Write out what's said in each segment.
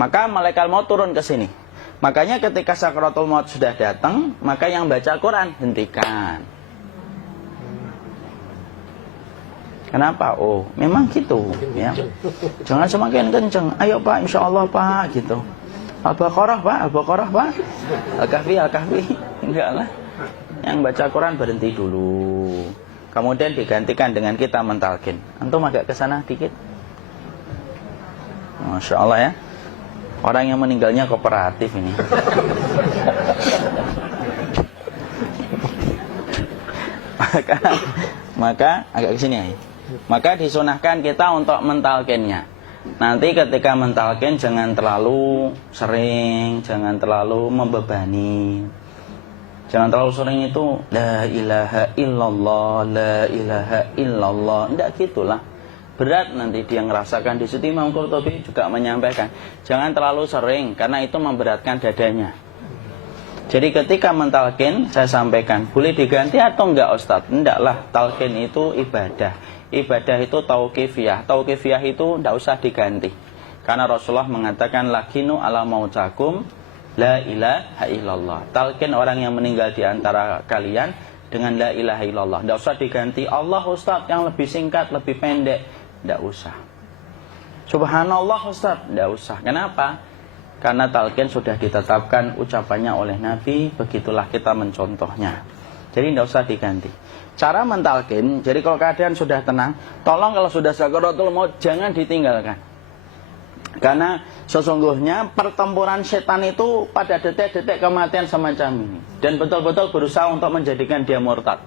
maka malaikat maut turun ke sini. Makanya ketika sakaratul maut sudah datang, maka yang baca Quran hentikan. Kenapa? Oh, memang gitu ya. Jangan semakin kenceng. Ayo Pak, insya Allah Pak, gitu. Al-Baqarah Pak, Al-Baqarah Pak. Al-Kahfi, Al-Kahfi. Enggak lah. Yang baca Quran berhenti dulu. Kemudian digantikan dengan kita mentalkin. Antum agak ke sana dikit. Masya Allah ya. Orang yang meninggalnya kooperatif ini. maka agak kesini ya. Maka disunahkan kita untuk mentalkinnya. Nanti ketika mentalkin jangan terlalu sering, jangan terlalu membebani. Jangan terlalu sering itu la ilaha illallah, la ilaha illallah. Tidak gitulah. Berat nanti dia ngerasakan. Di situ Imam Qurtubi juga menyampaikan, jangan terlalu sering karena itu memberatkan dadanya. Jadi ketika mentalkin, saya sampaikan, boleh diganti atau enggak Ustaz? Enggaklah, talkin itu ibadah. Ibadah itu tauqifiyah. Tauqifiyah itu enggak usah diganti. Karena Rasulullah mengatakan, lakinu ala mautakum la ilaha illallah. Talkin orang yang meninggal di antara kalian dengan la ilaha illallah. Enggak usah diganti Allah Ustaz yang lebih singkat, lebih pendek. Tidak usah. Subhanallah Ustaz, tidak usah. Kenapa? Karena talqin sudah ditetapkan ucapannya oleh Nabi, begitulah kita mencontohnya. Jadi tidak usah diganti. Cara mentalqin, jadi kalau keadaan sudah tenang, tolong kalau sudah sakaratul maut jangan ditinggalkan. Karena sesungguhnya pertempuran setan itu pada detik-detik kematian semacam ini. Dan betul-betul berusaha untuk menjadikan dia murtad.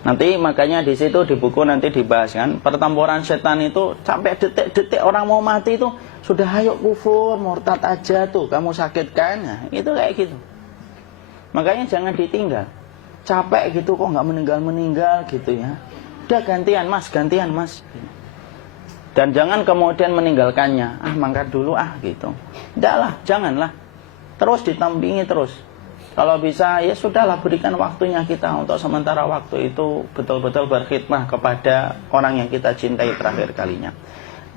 Nanti makanya di situ di buku nanti dibahas kan, pertempuran setan itu sampai detik-detik orang mau mati itu sudah ayo kufur, murtad aja tuh, kamu sakit kan? Nah, itu kayak gitu. Makanya jangan ditinggal. Capek gitu kok nggak meninggal gitu ya. Udah gantian mas. Dan jangan kemudian meninggalkannya. Mangkat dulu gitu. Tidaklah, janganlah. Terus ditampingi terus. Kalau bisa ya sudahlah, berikan waktunya kita untuk sementara waktu itu betul-betul berkhidmah kepada orang yang kita cintai terakhir kalinya.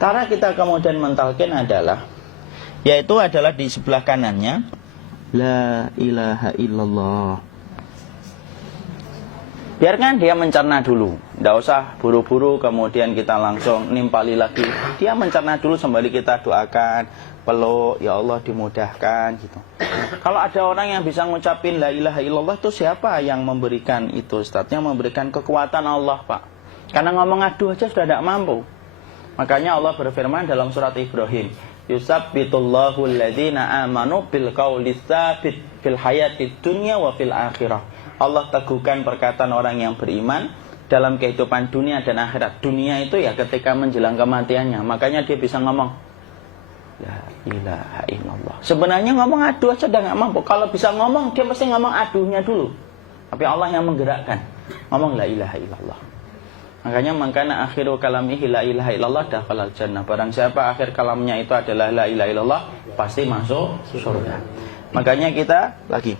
Cara kita kemudian mentalkin adalah, yaitu adalah di sebelah kanannya la ilaha illallah. Biarkan dia mencerna dulu, tidak usah buru-buru kemudian kita langsung nimpali lagi. Dia mencerna dulu sembari kita doakan, peluk, ya Allah dimudahkan gitu. Kalau ada orang yang bisa ngucapin la ilaha illallah, itu siapa yang memberikan itu Ustaz? Yang memberikan kekuatan Allah Pak. Karena ngomong aduh aja sudah tidak mampu. Makanya Allah berfirman dalam surat Ibrahim, yusabbitullahu alladhina amanu bil qawli tsabit fil hayatid dunya wa fil akhirah. Allah teguhkan perkataan orang yang beriman dalam kehidupan dunia dan akhirat. Dunia itu ya ketika menjelang kematiannya. Makanya dia bisa ngomong la ilaha illallah. Sebenarnya ngomong aduh aja udah gak mampu. Kalau bisa ngomong, dia pasti ngomong aduhnya dulu. Tapi Allah yang menggerakkan. Ngomong la ilaha illallah. Makanya mangkana akhiru kalamihi la ilaha illallah dakhalal jannah. Barang siapa akhir kalamnya itu adalah la ilaha illallah, pasti masuk surga. Makanya kita lagi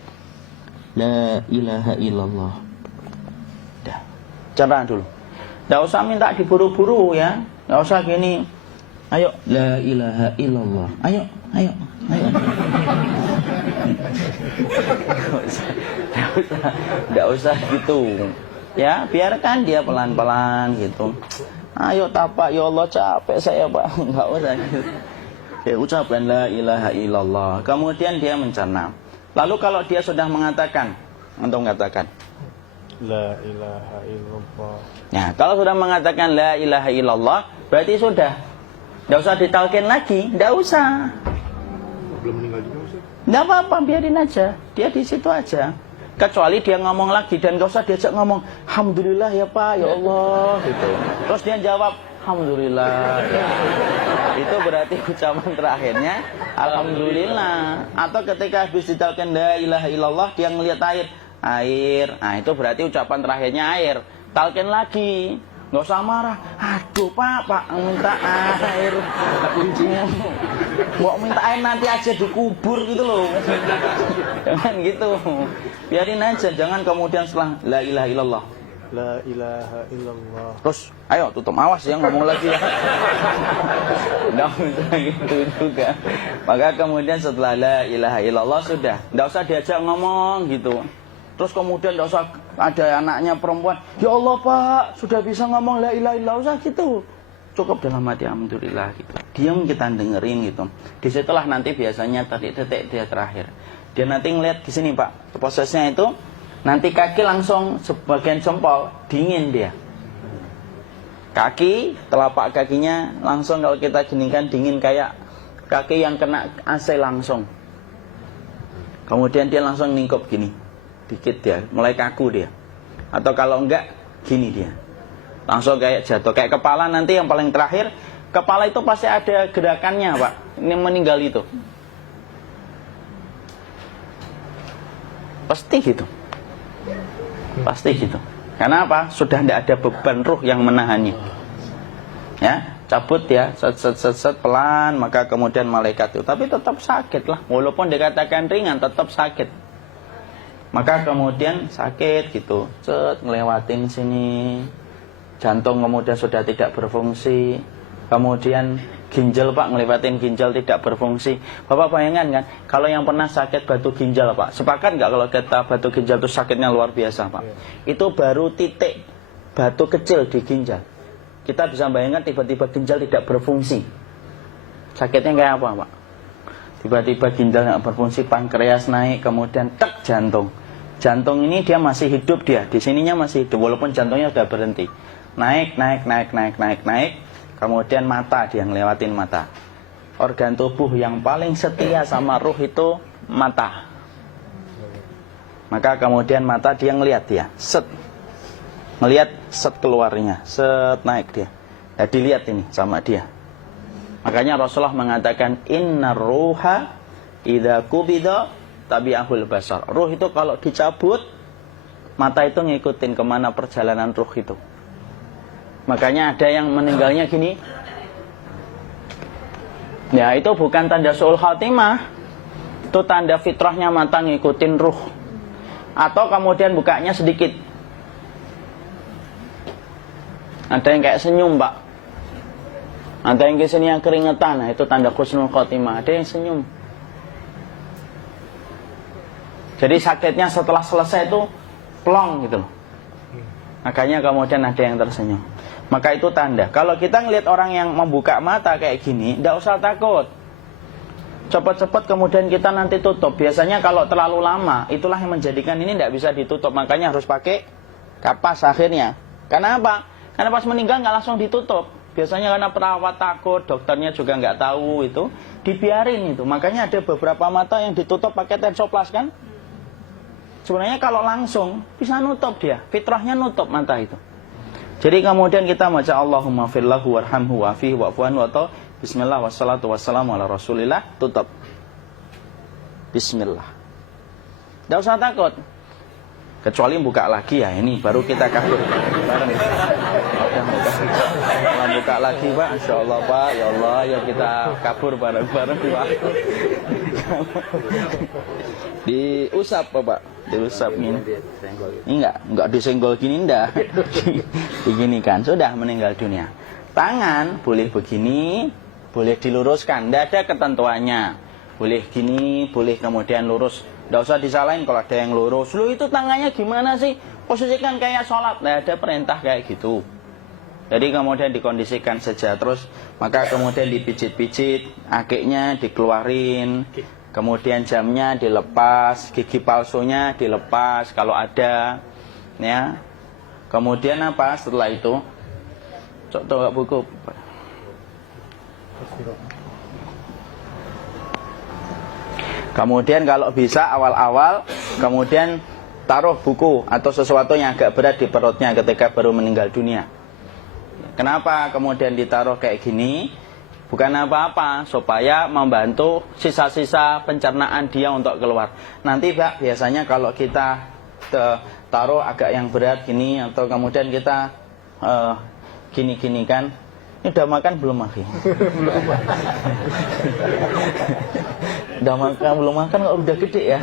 la ilaha illallah. Dah. Cerna dulu. Enggak usah minta diburu-buru ya. Enggak usah gini. Ayo la ilaha illallah. Ayo. Enggak usah gitu. Ya, biarkan dia pelan-pelan gitu. Ayo tapak, ya Allah capek saya Pak. Enggak usah gitu. Ya ucapkan la ilaha illallah. Kemudian dia mencerna. Lalu kalau dia sudah mengatakan, untuk mengatakan la ilaha illallah. Ya, kalau sudah mengatakan la ilaha illallah, berarti sudah. Enggak usah ditalkin lagi, enggak usah. Belum meninggal juga Ustaz? Enggak apa-apa, biarin aja. Dia di situ aja. Kecuali dia ngomong lagi dan enggak usah diajak ngomong, alhamdulillah ya Pak, ya Allah gitu. Terus dia jawab, alhamdulillah. Ya. Itu berarti ucapan terakhirnya alhamdulillah. Atau ketika habis ditalkin la ilaha illallah, dia ngelihat air. Nah, itu berarti ucapan terakhirnya air. Talkin lagi. Nggak usah marah. Aduh Pak minta air. Mau minta air nanti aja dikubur gitu loh. Jangan gitu. Biarin aja. Jangan kemudian setelah la ilaha illallah La ilaha illallah. Terus, ayo tutup, awas ya ngomong lagi ya. Nggak bisa gitu juga. Maka kemudian setelah la ilaha illallah sudah, nggak usah diajak ngomong gitu. Terus kemudian nggak usah ada anaknya perempuan, ya Allah Pak, sudah bisa ngomong la ilaha illallah, usah gitu. Cukup dalam hati alhamdulillah gitu. Diam kita dengerin gitu. Disitulah nanti biasanya detik dia terakhir. Dia nanti ngeliat di sini Pak, prosesnya itu nanti kaki langsung sebagian jempol dingin dia. Kaki, telapak kakinya langsung kalau kita geningkan dingin kayak kaki yang kena AC langsung. Kemudian dia langsung ningkup gini, dikit dia, mulai kaku dia. Atau kalau enggak, gini dia. Langsung kayak jatuh, kayak kepala nanti yang paling terakhir. Kepala itu pasti ada gerakannya Pak, ini meninggal itu. Pasti gitu. Pasti gitu. Karena apa? Sudah tidak ada beban ruh yang menahannya. Ya, cabut ya, set pelan, maka kemudian malaikat itu. Tapi tetap sakit lah, walaupun dikatakan ringan, tetap sakit. Maka kemudian sakit gitu, ngelewatin sini, jantung kemudian sudah tidak berfungsi, kemudian ginjal Pak, ngelewatin ginjal tidak berfungsi. Bapak bayangkan kan, kalau yang pernah sakit batu ginjal Pak, sepakat nggak kalau kita batu ginjal itu sakitnya luar biasa Pak? Itu baru titik batu kecil di ginjal. Kita bisa bayangkan tiba-tiba ginjal tidak berfungsi. Sakitnya kayak apa Pak? Tiba-tiba ginjal nggak berfungsi, pankreas naik, kemudian tek jantung. Jantung ini dia masih hidup dia, di sininya masih hidup walaupun jantungnya sudah berhenti. Naik. Kemudian mata, dia ngelewatin mata. Organ tubuh yang paling setia sama ruh itu mata. Maka kemudian mata dia ngelihat dia, ngelihat keluarnya, naik dia. Ya dilihat ini sama dia. Makanya Rasulullah mengatakan innar ruha idza qubida tabi'ahul basar. Ruh itu kalau dicabut, mata itu ngikutin kemana perjalanan ruh itu. Makanya ada yang meninggalnya gini. Ya itu bukan tanda su'ul khatimah. Itu tanda fitrahnya mata ngikutin ruh. Atau kemudian bukanya sedikit. Ada yang kayak senyum Pak. Ada yang kesini yang keringetan. Nah itu tanda husnul khatimah. Ada yang senyum. Jadi sakitnya setelah selesai itu plong gitu loh. Makanya kemudian ada yang tersenyum. Maka itu tanda. Kalau kita ngelihat orang yang membuka mata kayak gini, tidak usah takut. Cepat-cepat kemudian kita nanti tutup. Biasanya kalau terlalu lama, itulah yang menjadikan ini tidak bisa ditutup. Makanya harus pakai kapas akhirnya. Karena apa? Karena pas meninggal nggak langsung ditutup. Biasanya karena perawat takut, dokternya juga nggak tahu itu, dibiarin itu. Makanya ada beberapa mata yang ditutup pakai tensoplas kan? Sebenarnya kalau langsung bisa nutup dia, fitrahnya nutup mata itu. Jadi kemudian kita baca Allahumma firlahu warhamhu wa'afihi wa'fuanhu atau bismillah wassalatu wassalamu ala rasulillah, tutup. Bismillah. Tidak usah takut. Kecuali buka lagi ya, ini baru kita kabur. Buka lagi Pak, Insya Allah Pak, ya Allah ya kita kabur bareng-bareng Pak. Diusap Pak. Diusap ini enggak disenggol gini enggak. Begini kan sudah meninggal dunia. Tangan boleh begini, boleh diluruskan, tidak ada ketentuannya. Boleh gini, boleh kemudian lurus. Tidak usah disalahin kalau ada yang lurus. Lu itu tangannya gimana sih? Posisikan kayak sholat. Tidak ada perintah kayak gitu. Jadi kemudian dikondisikan saja. Terus maka kemudian dipijit-pijit, akiknya dikeluarin. Kemudian jamnya dilepas, gigi palsunya dilepas kalau ada, ya. Kemudian apa setelah itu? Coba buku. Kemudian kalau bisa awal-awal, kemudian taruh buku atau sesuatu yang agak berat di perutnya ketika baru meninggal dunia. Kenapa kemudian ditaruh kayak gini? Bukan apa-apa, supaya membantu sisa-sisa pencernaan dia untuk keluar. Nanti Pak, biasanya kalau kita taruh agak yang berat gini, atau kemudian kita gini-gini kan, ini udah makan belum Maki? Udah makan belum makan kok udah gede ya?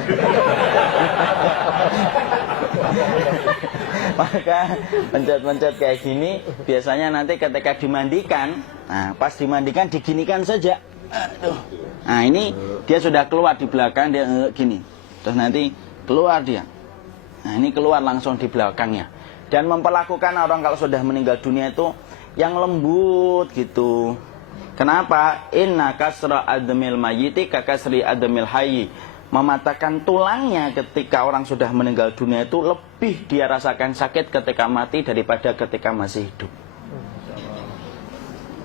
Maka pencet-pencet kayak gini, biasanya nanti ketika dimandikan, nah pas dimandikan diginikan saja. Aduh. Nah ini dia sudah keluar di belakang, dia gini. Terus nanti keluar dia. Nah ini keluar langsung di belakangnya. Dan memperlakukan orang kalau sudah meninggal dunia itu yang lembut gitu. Kenapa? Inna kasra admil mayyiti kakasri admil hayyi. Mematahkan tulangnya ketika orang sudah meninggal dunia itu lebih dia rasakan sakit ketika mati daripada ketika masih hidup.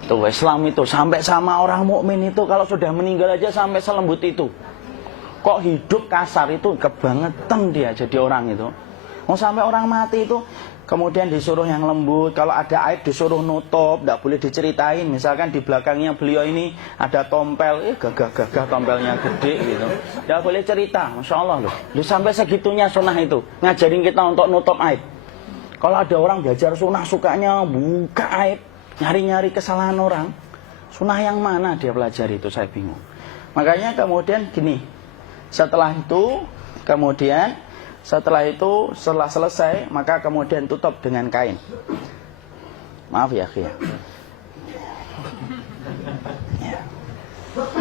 Tuh Islam itu sampai sama orang mukmin itu kalau sudah meninggal aja sampai selembut itu. Kok hidup kasar itu kebangetan dia jadi orang itu. Mau sampai orang mati itu kemudian disuruh yang lembut, kalau ada aib disuruh nutup, tidak boleh diceritain. Misalkan di belakangnya beliau ini ada tompel, gagah-gagah tompelnya gede gitu, tidak boleh cerita. Masya Allah loh, sampai segitunya sunnah itu ngajarin kita untuk nutup aib. Kalau ada orang belajar sunnah sukanya buka aib, nyari-nyari kesalahan orang, sunnah yang mana dia pelajari itu saya bingung. Makanya kemudian gini, setelah selesai, maka kemudian tutup dengan kain. Maaf ya, ya.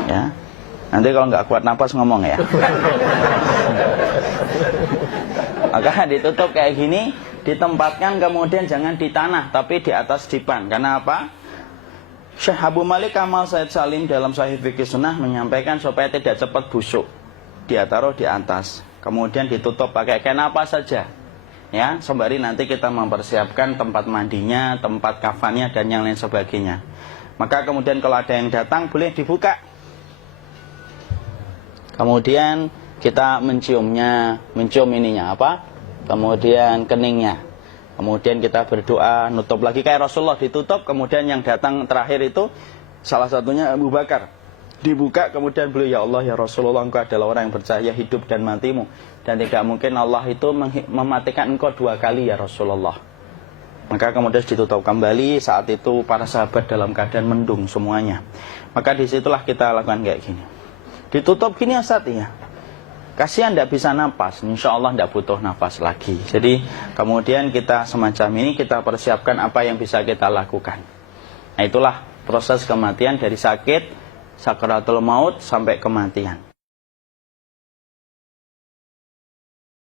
Ya. Nanti kalau nggak kuat napas ngomong ya. Maka ditutup kayak gini, ditempatkan kemudian jangan di tanah, tapi di atas dipan. Karena apa? Syekh Abu Malik Kamal Said Salim dalam Sahih Fikih Sunnah menyampaikan supaya tidak cepat busuk. Dia taruh di atas. Kemudian ditutup pakai kain apa saja, ya, sembari nanti kita mempersiapkan tempat mandinya, tempat kafannya dan yang lain sebagainya. Maka kemudian kalau ada yang datang boleh dibuka. Kemudian kita mencium ininya apa? Kemudian keningnya. Kemudian kita berdoa, nutup lagi kayak Rasulullah ditutup. Kemudian yang datang terakhir itu salah satunya Abu Bakar. Dibuka kemudian beliau, ya Allah ya Rasulullah, engkau adalah orang yang percaya hidup dan matimu, dan tidak mungkin Allah itu mematikan engkau 2 kali ya Rasulullah. Maka kemudian ditutup kembali. Saat itu para sahabat dalam keadaan mendung semuanya. Maka disitulah kita lakukan kayak gini. Ditutup gini Ustaz ya. Kasihan tidak bisa nafas, insya Allah tidak butuh nafas lagi. Jadi kemudian kita semacam ini kita persiapkan apa yang bisa kita lakukan. Nah itulah proses kematian dari sakit sakaratul maut sampai kematian.